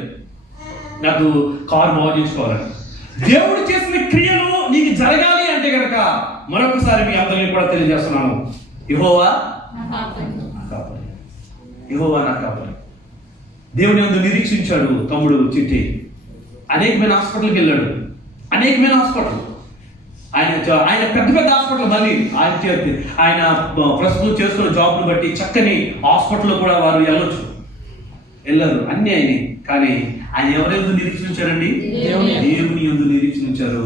నాకు కారు బాగు చేసుకోవాలని. దేవుడు చేసిన క్రియలు నీకు జరగాలి అంటే కనుక మరొకసారి మీ అందరినీ కూడా తెలియజేస్తున్నాను, యెహోవా నా కాపరి. దేవుని యందు నిరీక్షించాడు తమ్ముడు చిట్టి. అనేకమైన హాస్పిటల్కి వెళ్ళాడు. ఆయన పెద్ద హాస్పిటల్, మళ్ళీ ఆయన ప్రస్తుతం చేసుకున్న జాబ్ను బట్టి చక్కని హాస్పిటల్లో కూడా వారు వెళ్ళరు, అన్ని ఆయన. కానీ ఆయన ఎవరెందు నిరీక్షించారండి? దేవుని యందు నిరీక్షించారు.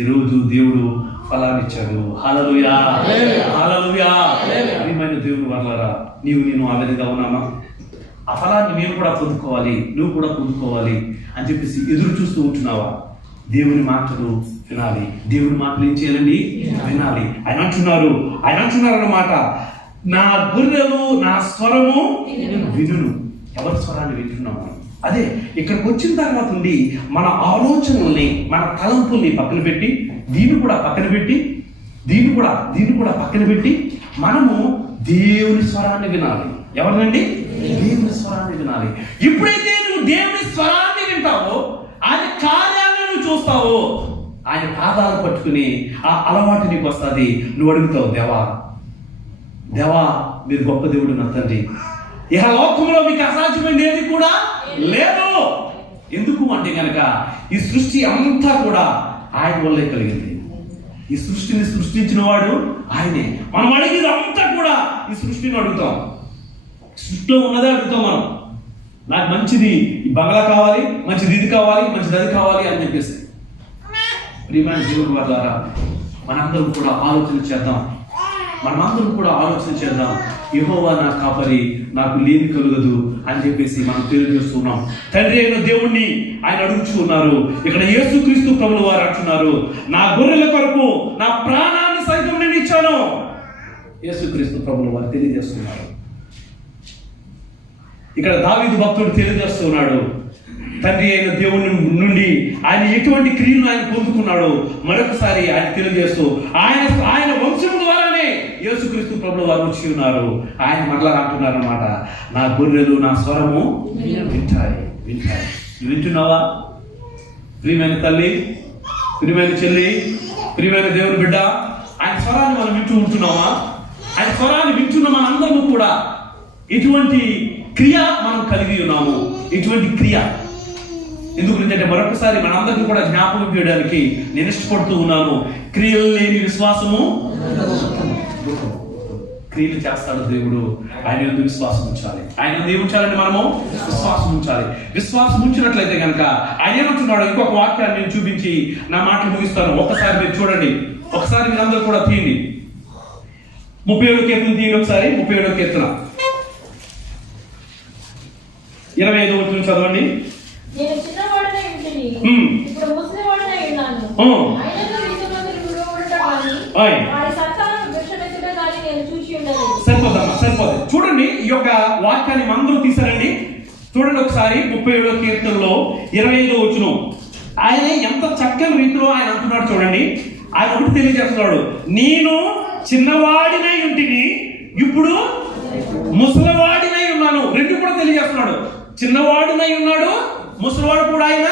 ఈరోజు దేవుడు ఫలాన్ని ఇచ్చాడు. హల్లెలూయా. దేవుని వర్లారా, నేను ఆ విధంగా ఉన్నామా? ఆ ఫలాన్ని నేను కూడా పొందుకోవాలి, నువ్వు కూడా పొందుకోవాలి అని చెప్పేసి ఎదురు చూస్తూ ఉంటున్నావా? దేవుని మాటలు వినాలి. దేవుని మాటలు ఏం చేయాలండి? వినాలి. ఆయన అంటున్నారు అన్నమాట, నా గొర్రెలు నా స్వరము వినును. ఎవరి స్వరాన్ని వింటున్నాము? అదే ఇక్కడికి వచ్చిన తర్వాత నుండి మన ఆలోచనల్ని, మన తలంపుల్ని పక్కన పెట్టి, దీన్ని కూడా పక్కన పెట్టి మనము దేవుని స్వరాన్ని వినాలి. ఎవరినండి? దేవుని స్వరాన్ని వినాలి. ఎప్పుడైతే నువ్వు దేవుని స్వరాన్ని వింటావో, ఆయన కార్యాలను చూస్తావో, ఆయన ఆయన పాదాలు పట్టుకుని ఆ అలవాటు నీకు వస్తుంది. నువ్వు అడుగుతావు, దేవా మీరు గొప్ప దేవుడు నా తండ్రి, ఇహ లోకంలో మీకు అసాధ్యమైనది ఏది కూడా లేదు. ఎందుకు అంటే కనుక ఈ సృష్టి అంతా కూడా ఆయన వల్లే కలిగింది. ఈ సృష్టిని సృష్టించిన వాడు ఆయనే. మనం అడిగేది అంతా కూడా ఈ సృష్టిని అడుగుతాం. సృష్టిలో ఉన్నదే అడుగుతాం మనం. నాకు మంచిది ఈ బంగ్లా కావాలి, మంచిది ఇది కావాలి, మంచిది అది కావాలి అని చెప్పేసి. ప్రియమైన దేవుని ద్వారా మనందరం కూడా ఆలోచన చేద్దాం. యెహోవా నా కాపరి, నాకు లేమి కలుగదు అని చెప్పేసి మనం తెలియజేస్తున్నాం. తండ్రి అయిన దేవుణ్ణి ఆయన అడుగుచూ ఉన్నారు. ఇక్కడ యేసుక్రీస్తు ప్రభువు వారు అంటున్నారు, నా గొర్రెల కొరకు నా ప్రాణాన్ని సైతం నేను ఇచ్చాను. యేసుక్రీస్తు ప్రభువు వారు తెలియజేస్తున్నారు. ఇక్కడ దావీదు భక్తుడు తెలియజేస్తున్నాడు, తండ్రి అయిన దేవుని నుండి ఆయన ఎటువంటి క్రియను ఆయన పొందుకున్నాడు మరొకసారి ఆయన తెలియజేస్తూ ఆయన వంశం ద్వారానే యేసుక్రీస్తు ప్రభువు వారు వచ్చి ఉన్నారు. ఆయన మరలా అంటున్నారు అన్నమాట, నా గొర్రెలు నా స్వరము వింటాయి. నువ్వు వింటున్నావా? ప్రియమైన తల్లి, ప్రియమైన చెల్లి, ప్రియమైన దేవుని బిడ్డ, ఆయన స్వరాన్ని మనం వింటూ ఉంటున్నామా? ఆయన స్వరాన్ని వింటున్న మనందరము కూడా ఎటువంటి క్రియ మనం కలిగి ఉన్నాము? ఎటువంటి క్రియ? ఎందుకంటే మరొకసారి మనందరికీ కూడా జ్ఞాపకం చేయడానికి నేను ఇష్టపడుతూ ఉన్నాను. క్రియలు లేని విశ్వాసము క్రియలు చేస్తాడు దేవుడు. ఆయన యందు విశ్వాసం ఉంచాలి. ఆయన యందు ఉంచాలంటే మనము విశ్వాసం ఉంచాలి. విశ్వాసం ఉంచినట్లయితే కనుక ఆయన ఏమంటున్నాడు? ఇంకొక వాక్యాన్ని నేను చూపించి నా మాటలు ముగిస్తాను. ఒక్కసారి మీరు చూడండి, ఒకసారి మీరందరూ కూడా తీయండి. 37వ కీర్తన తీయండి ఒకసారి. 37వ కీర్తన 25వ వచనం చదవండి. నేను చిన్నవాడనై ఉంటిని, ఇప్పుడు ముసలివాడనై ఉన్నాను. ఆయనను నీతిమంతులు విడువబడుట గాని వారి సంతానం భిక్షమెత్తుట గాని నేను చూచి ఉండలేదు. సరిపోదు. చూడండి, ఈ యొక్క వాక్యాన్ని అందరూ తీసారండి. చూడండి ఒకసారి 37వ కీర్తనలో 25వ వచనం. ఆయన ఎంత చక్కని రీతిలో ఆయన అంటున్నాడు చూడండి. ఆయన ఒకటి తెలియజేస్తున్నాడు, నేను చిన్నవాడినై ఉంటిని, ఇప్పుడు ముసలివాడినై ఉన్నాను. రెండు కూడా తెలియజేస్తున్నాడు. చిన్నవాడునై ఉన్నాడు, ముసలివాడు కూడా ఆయన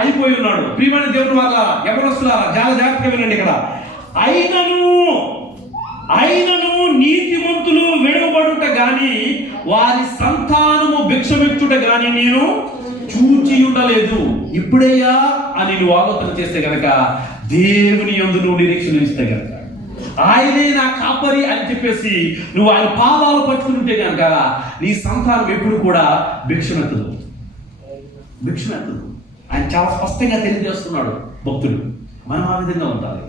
అయిపోయి ఉన్నాడు. ప్రియమైన దేవుని వల్ల ఎవరొస్తున్నారా? చాలా జాగ్రత్తగా వినండి. ఇక్కడ అయినను నీతిమంతులు విడవబడుట గాని వారి సంతానము భిక్షమెత్తుట గాని నేను చూచి ఉండలేదు. ఇప్పుడయ్యా అని నువ్వు ఆలోచన చేస్తే గనక దేవుని యందు నువ్వు నిరీక్షణ ఇస్తే గనక, ఆయనే నా కాపరి అని చెప్పేసి నువ్వు ఆయన పాదాలు పట్టుకుంటే కనుక నీ సంతానం ఎప్పుడు కూడా భిక్షమెత్తదు. ఆయన చాలా స్పష్టంగా తెలియజేస్తున్నాడు భక్తుడు. మనం ఆ విధంగా ఉండాలి.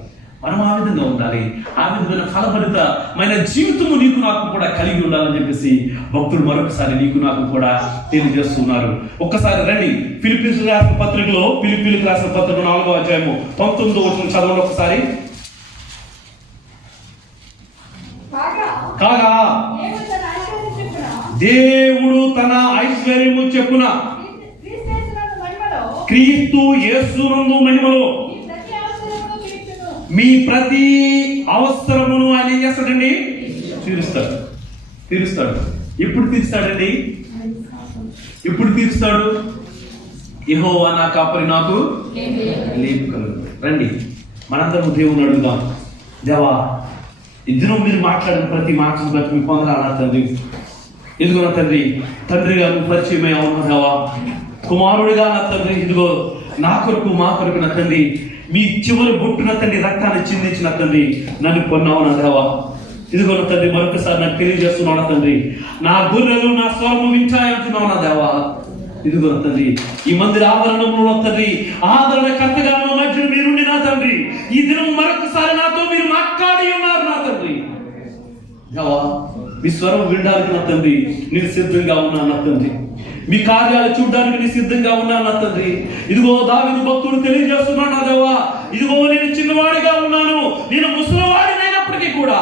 ఆ విధమైన ఫలభరితమైన జీవితము నీకు నాకు కూడా కలిగి ఉండాలని చెప్పేసి భక్తుడు మరొకసారి నీకు నాకు కూడా తెలియజేస్తున్నారు. ఒక్కసారి రండి, ఫిలిప్పీలకు రాసిన పత్రికలో 4వ అధ్యాయము 19వ వచనం చదవండి ఒకసారి. కాగా దేవుడు తన ఐశ్వర్యము చెప్పున క్రీస్తు యేసునందు మహిమలో మీ ప్రతి అవసరమును ఆయన ఏం చేస్తాడండి? తీరుస్తాడు. ఎప్పుడు తీరుస్తాడండి? యెహోవా నా కాపరి, నాకు లేమి కలుగదు. రండి మనందరం దేవుని అడుగుదాం. దేవా, ఇద్దరు మీరు మాట్లాడిన ప్రతి మాటను బట్టి మీ పొందాలన్నా తండ్రి. ఇదిగో నా తండ్రిగా నువ్వు పరిచయమై అవుతున్నావా? కుమారుడిగా నా తండ్రి, ఇదిగో నా కొరకు మా కొరకు నా తండ్రి మీ చివరి బొట్టున తండ్రి రక్తాన్ని చిందించిన తండ్రి నన్ను కొన్నావు నా దేవా. ఇదిగో నా తండ్రి మరొకసారి నాకు తెలియజేస్తున్నావు నా తండ్రి, నా గొర్రెలు నా స్వరము వింటాయంటున్నావు నా దేవా. ఇదిగో నా తండ్రి ఈ మందిర ఆవరణంలో తండ్రి ఆదరణకర్తగా మా మధ్య మీరుండి నా తండ్రి ఈ దినం మరొకసారి నాతో మీరు మాట్లాడి ఉన్నారు నా తండ్రి. దేవా, మీ స్వరం వినడానికి నా తండ్రి నేను సిద్ధంగా ఉన్నాను నా తండ్రి. మీ కార్యాలు చూడడానికి నేను సిద్ధంగా ఉన్నాను నా తండ్రి. ఇదిగో దావీదు భక్తుడు తెలియజేస్తున్నాడు నా దేవా, ఇదిగో నేను చిన్నవాడిగా ఉన్నాను, నేను ముసలివాడినైనప్పటికీ కూడా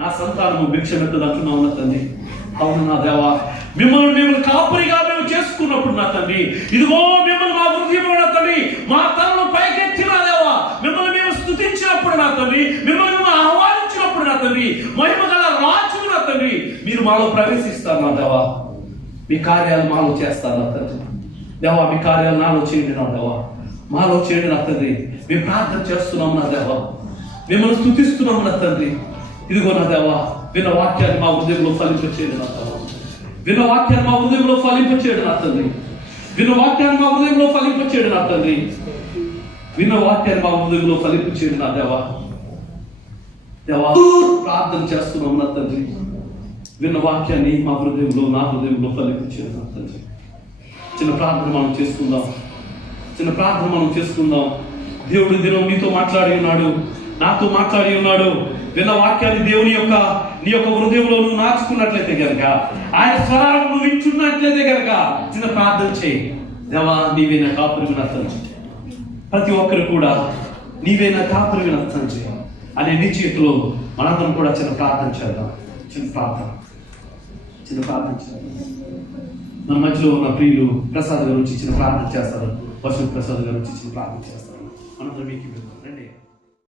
నా సంతానము భిక్షమెత్తదు అంటున్నావు నా తండ్రి. అవును నా దేవా, మిమ్మల్ని కాపరిగా మేము చేసుకున్నప్పుడు నా తండ్రి, ఇదిగో మిమ్మల్ని మా హృదయంలో నా తండ్రి మా తలను పైకెత్తి నా దేవా, మిమ్మల్ని మేము స్తుతించినప్పుడు నా తండ్రి, మిమ్మల్ని మేము ఆహ్వానించినప్పుడు నా తండ్రి, మహిమ గల రాజు నా తండ్రి మీరు మాలో ప్రవేశిస్తారు నా దేవా. మీ కార్యాలు మాలో చేస్తారు నా తండ్రి. దేవా మీ కార్యాలు నాలో చేయండి నా దేవా, మాలో చేయండి నా తండ్రి. మేము ప్రార్థన చేస్తున్నాము నా దేవా, మిమ్మల్ని స్తుతిస్తున్నాము నా తండ్రి. ఇదిగో నా దేవా, విన్న వాక్యాన్ని మా హృదయంలో ఫలింపచేయండి నా దేవా, విన్న వాక్యాన్ని మా హృదయంలో ఫలింపచేయండి నా తండ్రి, విన్న వాక్యాన్ని మా హృదయంలో ఫలింపచేయండి నా తండ్రి, విన్న వాక్యాన్ని మా హృదయంలో ఫలింపచేయండి నా దేవా. దేవా ప్రార్థన చేస్తున్నాము నా తండ్రి, విన్న వాక్యాన్ని మా హృదయంలో నా హృదయంలో ఫలింపచేయండి నా తండ్రి. చిన్న ప్రార్థన మనం చేసుకుందాం, చిన్న ప్రార్థన మనం చేసుకుందాం. దేవుడి దినం నీతో మాట్లాడి ఉన్నాడు, నాతో మాట్లాడి ఉన్నాడు. విన్న వాక్యాన్ని దేవుని యొక్క నీ యొక్క హృదయంలో నువ్వు నాచుకున్నట్లయితే కనుక, ఆయన స్వరాలను నువ్వు వింటున్నట్లయితే కనుక చిన్న ప్రార్థన చేయి. దేవా నీవే నా కాపురివి నచ్చండి, ప్రతి ఒక్కరు కూడా నీవే నా కాపురివి నచ్చండి అనే నీ చేతిలో మనందరం కూడా చిన్న ప్రార్థన చేద్దాం. చిన్న ప్రార్థన చేద్దాం. మన మధ్యలో ఉన్న ప్రియులు ప్రసాద్ గారు వచ్చి చిన్న ప్రార్థన చేస్తారు. పశువు ప్రసాద్ గారు వచ్చి చిన్న ప్రార్థన చేస్తారు. మనందరం మీకు